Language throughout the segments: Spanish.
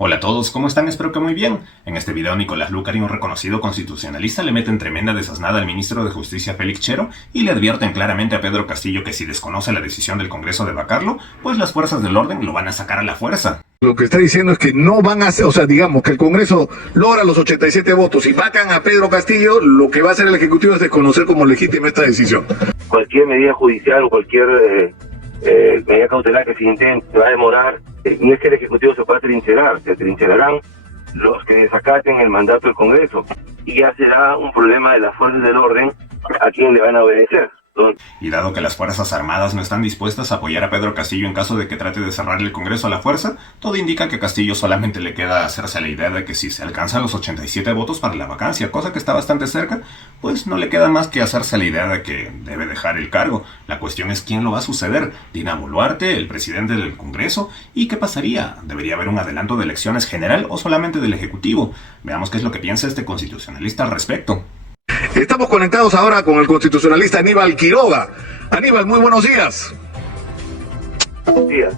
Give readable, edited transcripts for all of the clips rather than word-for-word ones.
Hola a todos, ¿cómo están? Espero que muy bien. En este video Nicolás Lucari, un reconocido constitucionalista, le meten tremenda desasnada al ministro de Justicia Félix Chero y le advierten claramente a Pedro Castillo que si desconoce la decisión del Congreso de vacarlo, pues las fuerzas del orden lo van a sacar a la fuerza. Lo que está diciendo es que no van a hacer, o sea, digamos que el Congreso logra los 87 votos y vacan a Pedro Castillo, lo que va a hacer el Ejecutivo es desconocer como legítima esta decisión. Cualquier medida judicial o cualquier medida cautelar que se intente va a demorar. No es que el Ejecutivo se pueda trincherar, se trincherarán los que desacaten el mandato del Congreso y ya será un problema de las fuerzas del orden a quien le van a obedecer. Y dado que las Fuerzas Armadas no están dispuestas a apoyar a Pedro Castillo en caso de que trate de cerrar el Congreso a la fuerza, todo indica que a Castillo solamente le queda hacerse la idea de que si se alcanzan los 87 votos para la vacancia, cosa que está bastante cerca, pues no le queda más que hacerse la idea de que debe dejar el cargo. La cuestión es quién lo va a suceder, Dina Boluarte, el presidente del Congreso, y qué pasaría, ¿debería haber un adelanto de elecciones general o solamente del Ejecutivo? Veamos qué es lo que piensa este constitucionalista al respecto. Estamos conectados ahora con el constitucionalista Aníbal Quiroga. Aníbal, muy buenos días. Buenos días.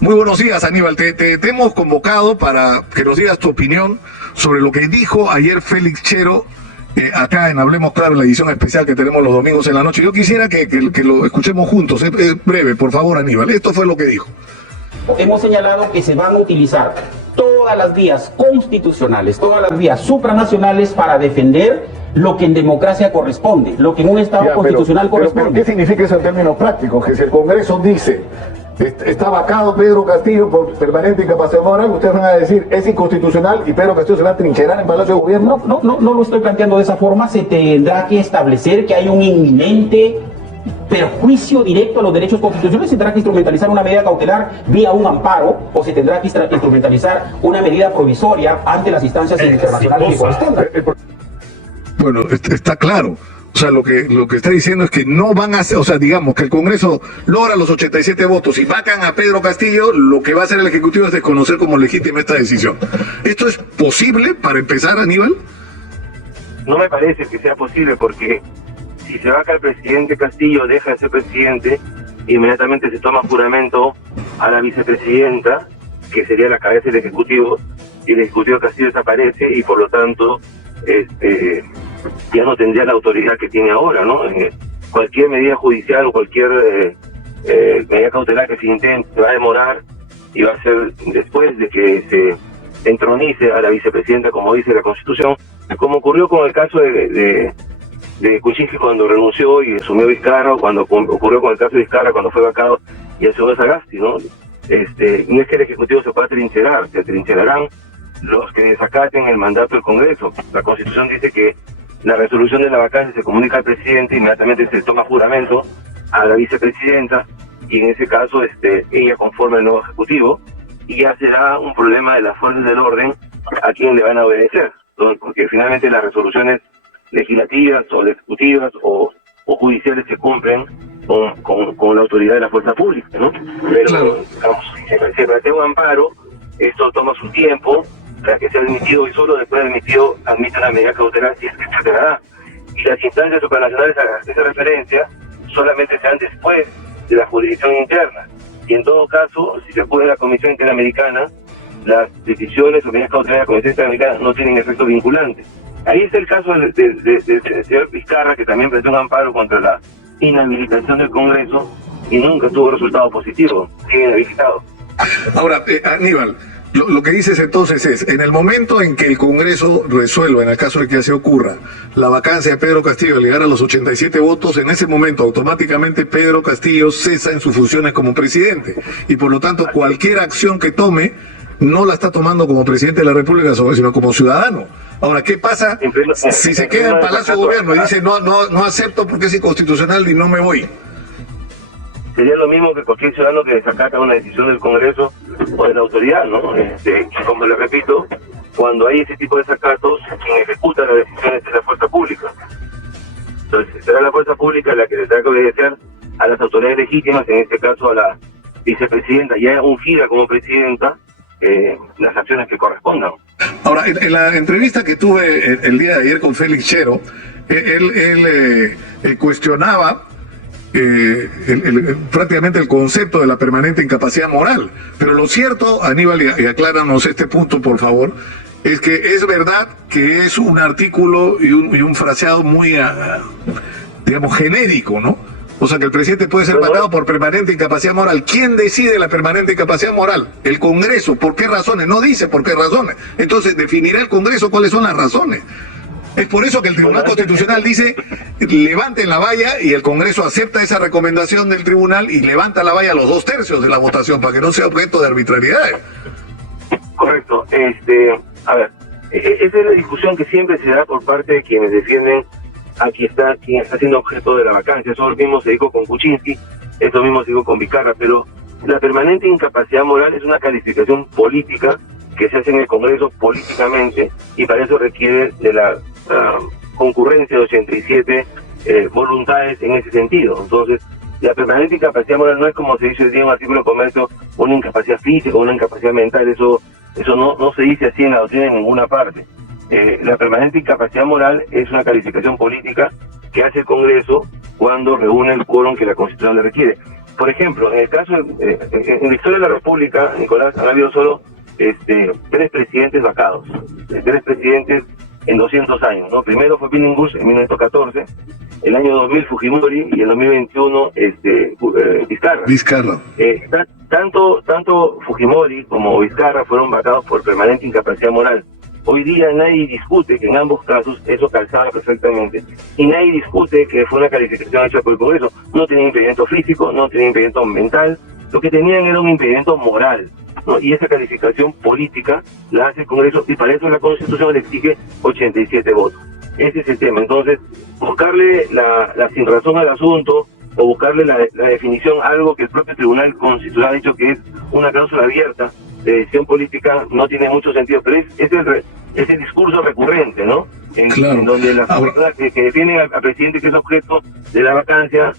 Muy buenos días, Aníbal. Te hemos convocado para que nos digas tu opinión sobre lo que dijo ayer Félix Chero acá en Hablemos Claro, en la edición especial que tenemos los domingos en la noche. Yo quisiera que lo escuchemos juntos. Breve, por favor, Aníbal. Esto fue lo que dijo. Hemos señalado que se van a utilizar todas las vías constitucionales, todas las vías supranacionales para defender lo que en democracia corresponde, lo que en un Estado constitucional corresponde. ¿Qué significa eso en términos prácticos? Que si el Congreso dice está vacado Pedro Castillo por permanente incapacidad moral, ustedes van a decir es inconstitucional y Pedro Castillo se va a trincherar en Palacio de Gobierno. No lo estoy planteando de esa forma. Se tendrá que establecer que hay un inminente perjuicio directo a los derechos constitucionales. Se tendrá que instrumentalizar una medida cautelar vía un amparo o se tendrá que instrumentalizar una medida provisoria ante las instancias internacionales que correspondan. Bueno, está claro. O sea, lo que está diciendo es que no van a hacer, o sea, digamos que el Congreso logra los 87 votos y vacan a Pedro Castillo, lo que va a hacer el Ejecutivo es desconocer como legítima esta decisión. ¿Esto es posible para empezar, Aníbal? No me parece que sea posible porque si se vaca al presidente Castillo, deja de ser presidente, inmediatamente se toma juramento a la vicepresidenta, que sería la cabeza del Ejecutivo, y el Ejecutivo Castillo desaparece y por lo tanto ya no tendría la autoridad que tiene ahora, ¿no? Cualquier medida judicial o cualquier medida cautelar que se intente va a demorar y va a ser después de que se entronice a la vicepresidenta, como dice la Constitución, como ocurrió con el caso de Kuczynski cuando renunció y asumió Vizcarra, o cuando ocurrió con el caso de Vizcarra cuando fue vacado y asumió Sagasti, ¿no? No es que el Ejecutivo se pueda trincherar, se trincherarán los que desacaten el mandato del Congreso. La Constitución dice que la resolución de la vacancia se comunica al presidente, inmediatamente se toma juramento a la vicepresidenta y en ese caso ella conforma el nuevo Ejecutivo y ya será un problema de las fuerzas del orden a quien le van a obedecer, porque finalmente las resoluciones legislativas o ejecutivas o judiciales se cumplen con la autoridad de la fuerza pública, ¿no? Pero claro, digamos, se plantea un amparo, esto toma su tiempo para que sea admitido y solo después de admitido admite una medida cautelar si es que se dará. Y las instancias supranacionales a las que se referencia solamente se dan después de la jurisdicción interna. Y en todo caso, si se acude a la Comisión Interamericana, las decisiones o medidas cautelares de la Comisión Interamericana no tienen efecto vinculante. Ahí está el caso del señor Vizcarra, que también presentó un amparo contra la inhabilitación del Congreso y nunca tuvo resultado positivo, sigue inhabilitado. Ahora, Aníbal, lo que dices entonces es, en el momento en que el Congreso resuelva, en el caso de que así ocurra, la vacancia de Pedro Castillo al llegar a los 87 votos, en ese momento automáticamente Pedro Castillo cesa en sus funciones como presidente y por lo tanto cualquier acción que tome no la está tomando como presidente de la República, sino como ciudadano. Ahora, ¿qué pasa si se queda en Palacio de Gobierno y dice no acepto porque es inconstitucional y no me voy? Sería lo mismo que cualquier ciudadano que desacata una decisión del Congreso o de la autoridad, ¿no? Como le repito, cuando hay ese tipo de desacatos, quien ejecuta las decisiones es la fuerza pública. Entonces, será la fuerza pública la que le tenga que obedecer a las autoridades legítimas, en este caso a la vicepresidenta, ya ungida como presidenta, las acciones que correspondan. Ahora, en la entrevista que tuve el día de ayer con Félix Chero, él cuestionaba prácticamente el concepto de la permanente incapacidad moral. Pero lo cierto, Aníbal, y acláranos este punto, por favor, es que es verdad que es un artículo y un fraseado muy, digamos, genérico, ¿no? O sea, que el presidente puede ser vacado por permanente incapacidad moral. ¿Quién decide la permanente incapacidad moral? El Congreso. ¿Por qué razones? No dice por qué razones. Entonces, definirá el Congreso cuáles son las razones. Es por eso que el Tribunal Constitucional dice, levanten la valla, y el Congreso acepta esa recomendación del Tribunal y levanta la valla a los 2/3 de la votación para que no sea objeto de arbitrariedades. Correcto. A ver, esa es la discusión que siempre se da por parte de quienes defienden a quien está siendo objeto de la vacancia. Eso mismo se dijo con Kuczynski, eso mismo se dijo con Vizcarra, pero la permanente incapacidad moral es una calificación política que se hace en el Congreso políticamente, y para eso requiere de la concurrencia de 87 voluntades en ese sentido. Entonces, la permanente incapacidad moral no es, como se dice hoy día en un artículo de comercio, una incapacidad física, una incapacidad mental. Eso no se dice así en la doctrina en ninguna parte. La permanente incapacidad moral es una calificación política que hace el Congreso cuando reúne el quórum que la Constitución le requiere. Por ejemplo, en el caso en la historia de la República, Nicolás, han habido solo 3 presidentes vacados, 3 presidentes en 200 años, ¿no? Primero fue Billinghurst en 1914, el año 2000 Fujimori, y el 2021 Vizcarra. Tanto Fujimori como Vizcarra fueron vacados por permanente incapacidad moral. Hoy día nadie discute que en ambos casos eso calzaba perfectamente, y nadie discute que fue una calificación hecha por el Congreso. No tenían impedimento físico, no tenían impedimento mental, lo que tenían era un impedimento moral, ¿no? Y esa calificación política la hace el Congreso, y para eso la Constitución le exige 87 votos. Ese es el tema. Entonces, buscarle la sinrazón al asunto, o buscarle la definición, algo que el propio Tribunal Constitucional ha dicho que es una cláusula abierta de decisión política, no tiene mucho sentido, pero es el discurso recurrente, ¿no? Claro. En donde las personas que defienden al presidente, que es objeto de la vacancia,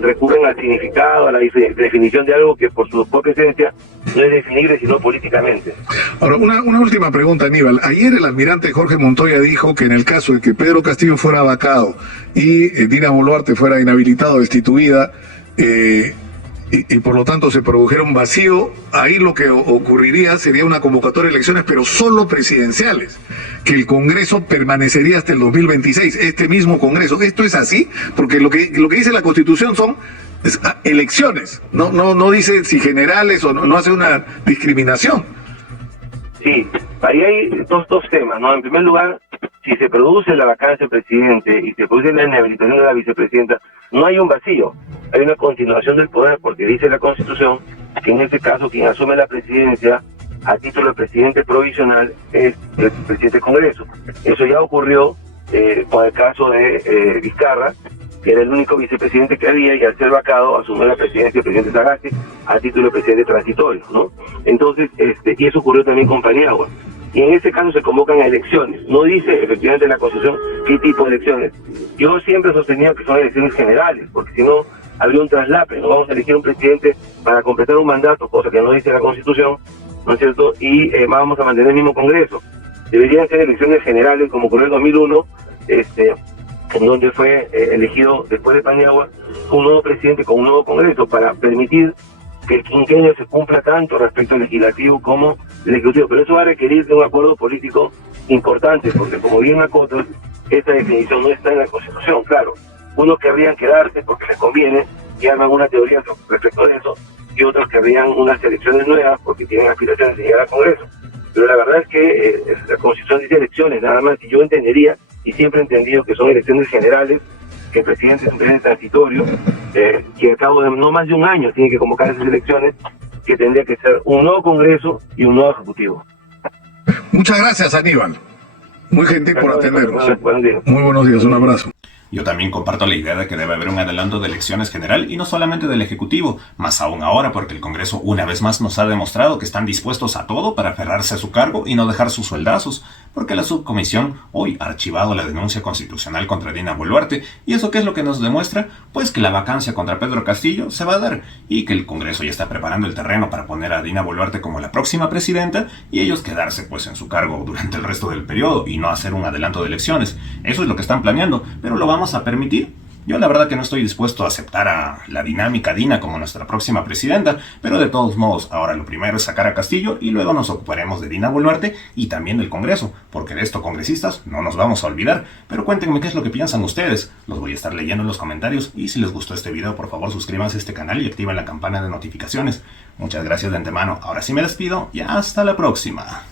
recurren al significado, a la definición de algo que por su propia esencia no es definible sino políticamente. Ahora, una última pregunta, Aníbal. Ayer el almirante Jorge Montoya dijo que en el caso de que Pedro Castillo fuera vacado y Dina Boluarte fuera inhabilitada o destituida, y por lo tanto se produjera un vacío, ahí lo que ocurriría sería una convocatoria de elecciones, pero solo presidenciales, que el Congreso permanecería hasta el 2026, este mismo Congreso. ¿Esto es así? Porque lo que dice la Constitución son elecciones, no dice si generales o no hace una discriminación. Sí, ahí hay dos temas, ¿no? En primer lugar, si se produce la vacancia del presidente y se produce la inhabilitación de la vicepresidenta, no hay un vacío, hay una continuación del poder, porque dice la Constitución que en este caso quien asume la presidencia a título de presidente provisional es el presidente del Congreso. Eso ya ocurrió con el caso de Vizcarra, que era el único vicepresidente que había, y al ser vacado asumió la presidencia del presidente Sagasti a título de presidente transitorio, ¿no? Entonces, y eso ocurrió también con Paniagua. Y en ese caso se convocan a elecciones. No dice efectivamente en la Constitución qué tipo de elecciones. Yo siempre he sostenido que son elecciones generales, porque si no habría un traslape. No vamos a elegir un presidente para completar un mandato, cosa que no dice la Constitución, ¿no es cierto? Y vamos a mantener el mismo Congreso. Deberían ser elecciones generales, como ocurrió en 2001, en donde fue elegido, después de Paniagua, un nuevo presidente con un nuevo Congreso, para permitir que el quinquenio se cumpla tanto respecto al legislativo como el ejecutivo. Pero eso va a requerir de un acuerdo político importante, porque como bien acotas, esta definición no está en la Constitución. Claro, unos querrían quedarse porque les conviene y arman una teoría respecto de eso, y otros querrían unas elecciones nuevas porque tienen aspiraciones de llegar al Congreso. Pero la verdad es que la Constitución dice elecciones, nada más, y yo entendería, y siempre he entendido, que son elecciones generales, que el presidente es un presidente transitorio, que al cabo de no más de un año tiene que convocar esas elecciones, que tendría que ser un nuevo Congreso y un nuevo Ejecutivo. Muchas gracias, Aníbal. Muy gentil por atendernos. Buen día. Muy buenos días, un abrazo. Yo también comparto la idea de que debe haber un adelanto de elecciones general, y no solamente del Ejecutivo, más aún ahora porque el Congreso una vez más nos ha demostrado que están dispuestos a todo para aferrarse a su cargo y no dejar sus sueldazos, porque la subcomisión hoy ha archivado la denuncia constitucional contra Dina Boluarte. ¿Y eso qué es lo que nos demuestra? Pues que la vacancia contra Pedro Castillo se va a dar, y que el Congreso ya está preparando el terreno para poner a Dina Boluarte como la próxima presidenta, y ellos quedarse pues en su cargo durante el resto del periodo y no hacer un adelanto de elecciones. Eso es lo que están planeando, pero lo vamos a permitir. Yo la verdad que no estoy dispuesto a aceptar a la dinámica Dina como nuestra próxima presidenta, pero de todos modos, ahora lo primero es sacar a Castillo y luego nos ocuparemos de Dina Boluarte y también del Congreso, porque de esto, congresistas, no nos vamos a olvidar. Pero cuéntenme qué es lo que piensan ustedes, los voy a estar leyendo en los comentarios y si les gustó este video, por favor suscríbanse a este canal y activen la campana de notificaciones. Muchas gracias de antemano, ahora sí me despido y hasta la próxima.